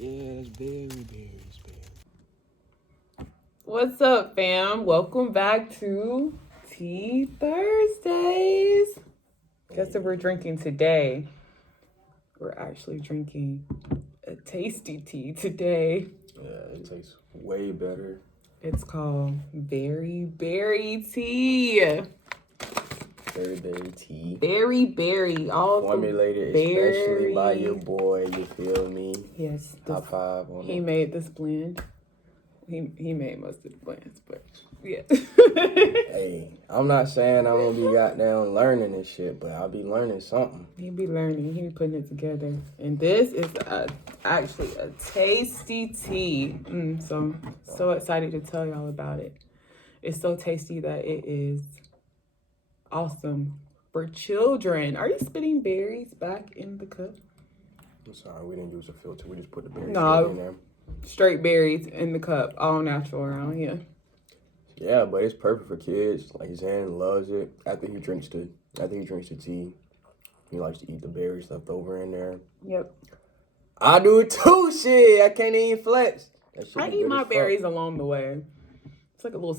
Yeah, that's berries, What's up, fam? Welcome back to Tea Thursdays. Guess what we're drinking today? We're actually drinking a tasty tea today. Yeah, it tastes way better. It's called Berry Berry Tea. Berry tea. Berry, all formulated especially by your boy, you feel me? Yes. High five on He it. made this blend. He made most of the blends, but yeah. Hey, I'm not saying I'm gonna be goddamn learning this shit, but I'll be learning something. He be learning. He be putting it together. And this is actually a tasty tea. So excited to tell y'all about it. It's so tasty that it is awesome for children. Are you spitting berries back in the cup? I'm sorry, we didn't use a filter. We just put the berries in there. Straight berries in the cup, all natural around here. Yeah, but it's perfect for kids. Like Zen loves it. After he drinks the tea, he likes to eat the berries left over in there. Yep. I do it too. Shit, I can't even flex. I eat my berries along the way. It's like a little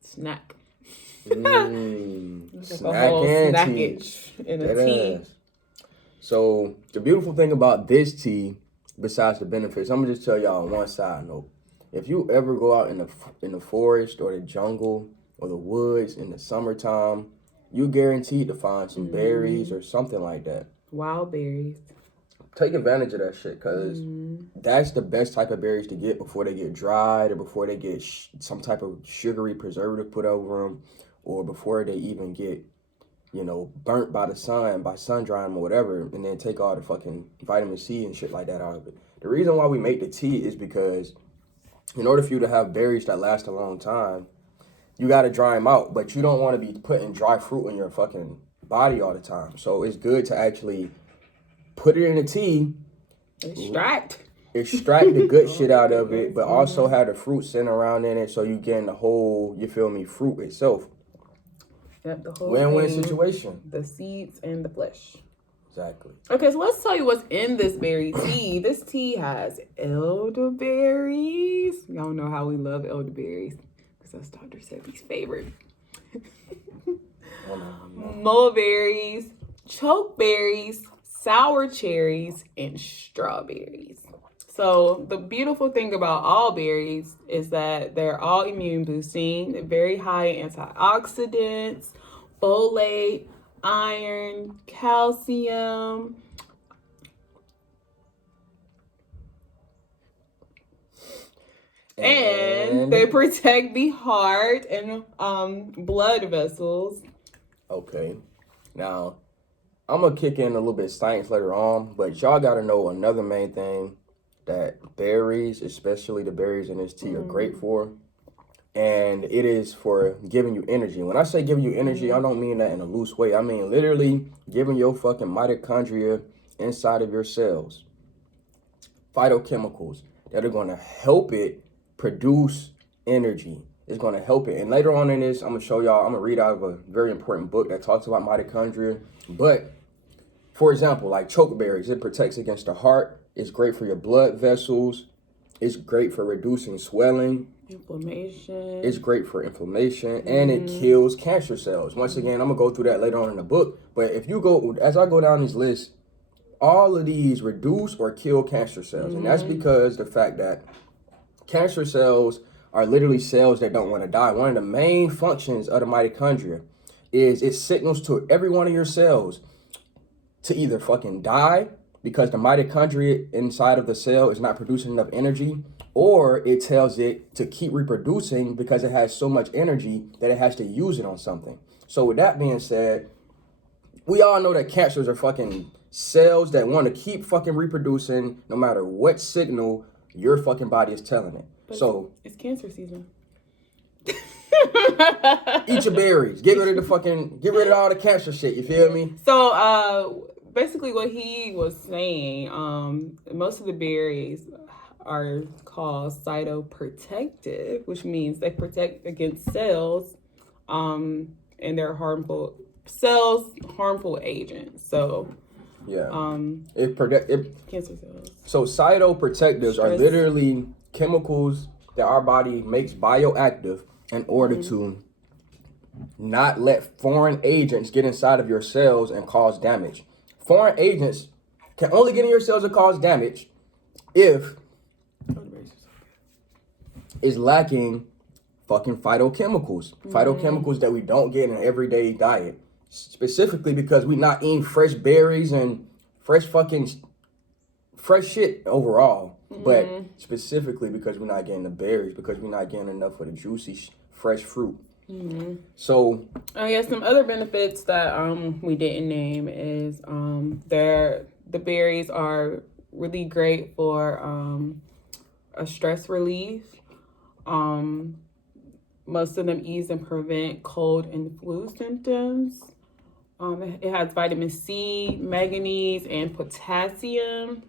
snack. It's like a whole snackage in a tea. So the beautiful thing about this tea, besides the benefits, I'm gonna just tell y'all on one side note. If you ever go out in the forest or the jungle or the woods in the summertime, you guaranteed to find some berries or something like that. Wild berries. Take advantage of that shit, because that's the best type of berries to get before they get dried or before they get some type of sugary preservative put over them, or before they even get, burnt by the sun, by sun drying or whatever, and then take all the fucking vitamin C and shit like that out of it. The reason why we make the tea is because in order for you to have berries that last a long time, you got to dry them out, but you don't want to be putting dry fruit in your fucking body all the time. So it's good to actually put it in the tea, extract the good shit out of it, but also have the fruit sitting around in it, so you getting the whole, you feel me, fruit itself. Yep, the whole win-win situation. The seeds and the flesh. Exactly. Okay, so let's tell you what's in this berry tea. This tea has elderberries. Y'all know how we love elderberries, because that's Dr. Sebi's favorite. Mulberries, chokeberries, sour cherries, and strawberries. So the beautiful thing about all berries is that they're all immune boosting, very high antioxidants, folate, iron, calcium. And they protect the heart and blood vessels. Okay. Now, I'm going to kick in a little bit of science later on, but y'all got to know another main thing that berries, especially the berries in this tea, are great for. And it is for giving you energy. When I say giving you energy, I don't mean that in a loose way. I mean literally giving your fucking mitochondria inside of your cells phytochemicals that are going to help it produce energy. It's going to help it. And later on in this, I'm going to show y'all, I'm going to read out of a very important book that talks about mitochondria. But, for example, like chokeberries, it protects against the heart. It's great for your blood vessels. It's great for reducing swelling. Inflammation. It's great for inflammation, and it kills cancer cells. Once again, I'm going to go through that later on in the book. But if you go, as I go down this list, all of these reduce or kill cancer cells. And that's because the fact that cancer cells are literally cells that don't want to die. One of the main functions of the mitochondria is it signals to every one of your cells to either fucking die because the mitochondria inside of the cell is not producing enough energy, or it tells it to keep reproducing because it has so much energy that it has to use it on something. So with that being said, we all know that cancers are fucking cells that want to keep fucking reproducing no matter what signal your fucking body is telling it. But so it's cancer season. Eat your berries. Get rid of all the cancer shit. You feel me? So basically what he was saying, most of the berries are called cytoprotective, which means they protect against cells and their harmful agents. So Yeah. Cancer cells. So cytoprotectors are literally chemicals that our body makes bioactive in order to not let foreign agents get inside of your cells and cause damage. Foreign agents can only get in your cells and cause damage if it's lacking fucking phytochemicals. Phytochemicals that we don't get in an everyday diet. Specifically because we're not eating fresh berries and fresh shit overall. But specifically because we're not getting the berries, because we're not getting enough of the juicy, fresh fruit. So I guess some other benefits that we didn't name is the berries are really great for a stress relief. Most of them ease and prevent cold and flu symptoms. It has vitamin C, manganese, and potassium.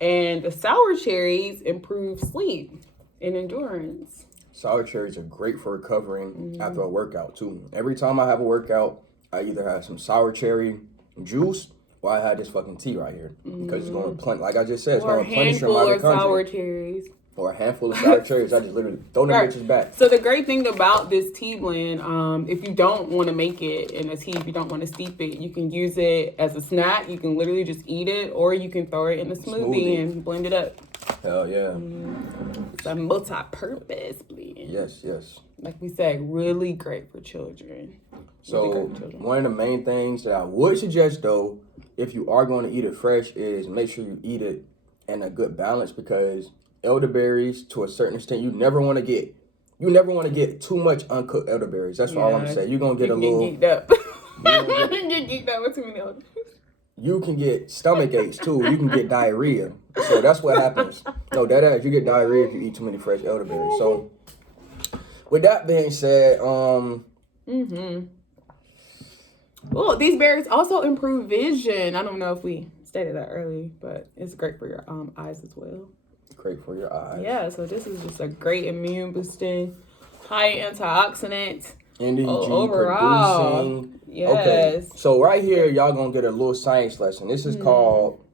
And the sour cherries improve sleep and endurance. Sour cherries are great for recovering after a workout too. Every time I have a workout, I either have some sour cherry juice or I have this fucking tea right here because it's going to like I just said, it's going to replenish your mitochondria. Or a handful of sour cherries. Or a handful of sour cherries. I just literally throw them bitches back. So the great thing about this tea blend, if you don't want to make it in a tea, if you don't want to steep it, you can use it as a snack. You can literally just eat it, or you can throw it in a smoothie. And blend it up. Hell yeah. It's a multi-purpose blend. Yes. Like we said, really great for children. So one of the main things that I would suggest though, if you are going to eat it fresh, is make sure you eat it in a good balance, because elderberries, to a certain extent, you never want to get too much uncooked elderberries. That's all I'm saying. You're gonna get a little geeked up. You get geeked up with too many elderberries. You can get stomach aches too. You can get diarrhea. So that's what happens. No, you get diarrhea if you eat too many fresh elderberries. So with that being said, Well, these berries also improve vision. I don't know if we stated that early, but it's great for your eyes as well. Great for your eyes. Yeah, so this is just a great immune boosting, high antioxidant. Energy overall. producing. Yes. Okay, so right here, y'all gonna get a little science lesson. This is called,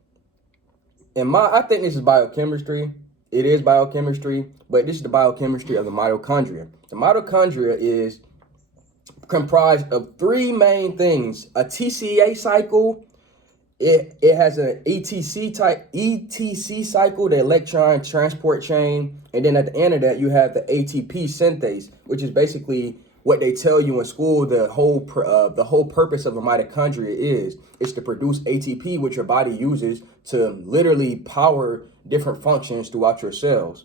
I think this is biochemistry. It is biochemistry, but this is the biochemistry of the mitochondria. The mitochondria is comprised of three main things: a TCA cycle. It has an ETC cycle, the electron transport chain, and then at the end of that you have the ATP synthase, which is basically what they tell you in school. The whole purpose of a mitochondria is to produce ATP, which your body uses to literally power different functions throughout your cells.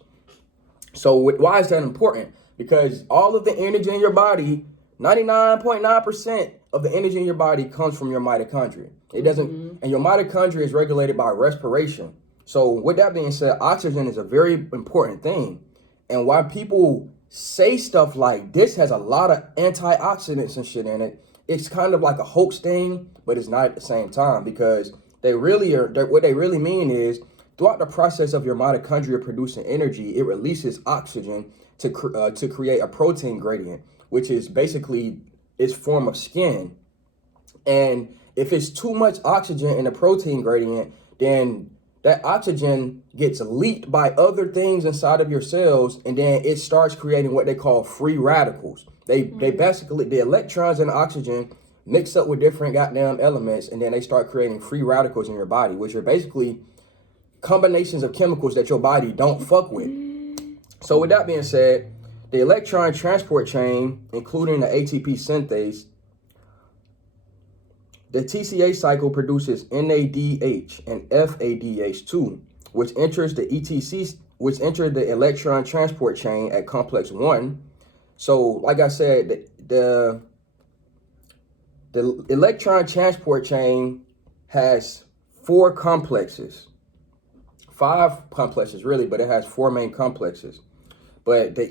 So why is that important? Because all of the energy in your body, 99.9% of the energy in your body comes from your mitochondria. It doesn't, and your mitochondria is regulated by respiration. So with that being said, oxygen is a very important thing. And why people say stuff like this has a lot of antioxidants and shit in it, it's kind of like a hoax thing, but it's not at the same time, because they really are, what they really mean is throughout the process of your mitochondria producing energy, it releases oxygen to create a protein gradient, which is basically its form of skin. And if it's too much oxygen in the protein gradient, then that oxygen gets leaked by other things inside of your cells, and then it starts creating what they call free radicals. They basically, the electrons and oxygen mix up with different goddamn elements, and then they start creating free radicals in your body, which are basically combinations of chemicals that your body don't fuck with. So with that being said, the electron transport chain, including the ATP synthase, the TCA cycle produces NADH and FADH2, which enters the electron transport chain at complex 1. So, like I said, the electron transport chain has 4 complexes. 5 complexes really, but it has 4 main complexes. But the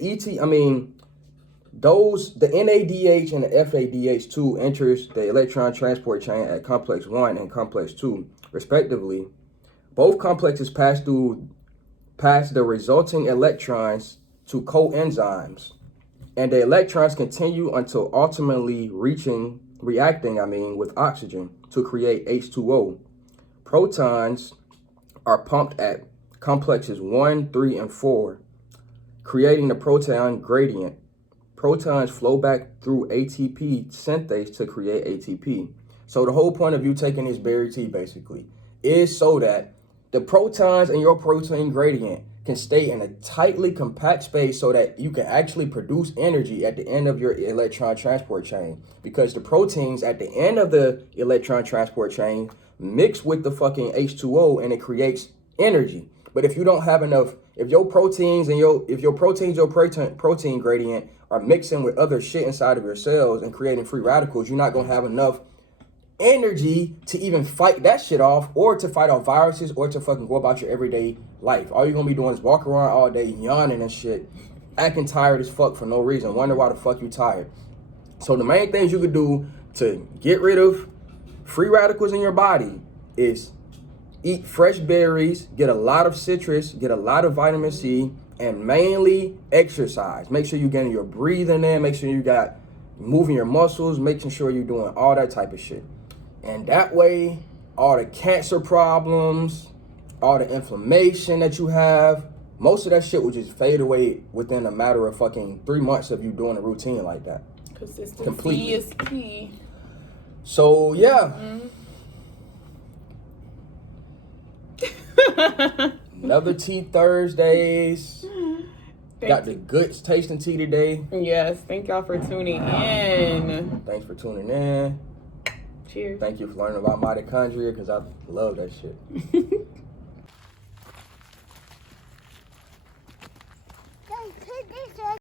the NADH and the FADH2 enters the electron transport chain at complex 1 and complex 2, respectively. Both complexes pass the resulting electrons to coenzymes, and the electrons continue until ultimately reacting with oxygen to create H2O, Protons are pumped at complexes 1, 3, and 4, creating the proton gradient. Protons flow back through ATP synthase to create ATP. So the whole point of you taking this berry tea basically is so that the protons in your protein gradient can stay in a tightly compact space so that you can actually produce energy at the end of your electron transport chain. Because the proteins at the end of the electron transport chain mix with the fucking H2O and it creates energy. But if you don't have enough, if your protein gradient are mixing with other shit inside of your cells and creating free radicals, you're not gonna have enough energy to even fight that shit off, or to fight off viruses, or to fucking go about your everyday life. All you're gonna be doing is walk around all day yawning and shit, acting tired as fuck for no reason, wonder why the fuck you tired. So the main things you could do to get rid of free radicals in your body is eat fresh berries, get a lot of citrus, get a lot of vitamin C, and mainly exercise. Make sure you're getting your breathing in, make sure you got moving your muscles, making sure you're doing all that type of shit. And that way, all the cancer problems, all the inflammation that you have, most of that shit will just fade away within a matter of fucking 3 months of you doing a routine like that. Consistency Completely. is key. So, yeah. Another Tea Thursdays. Got the good tasting tea today. Yes, thank y'all for tuning in. Thanks for tuning in. Cheers. Thank you for learning about mitochondria, because I love that shit.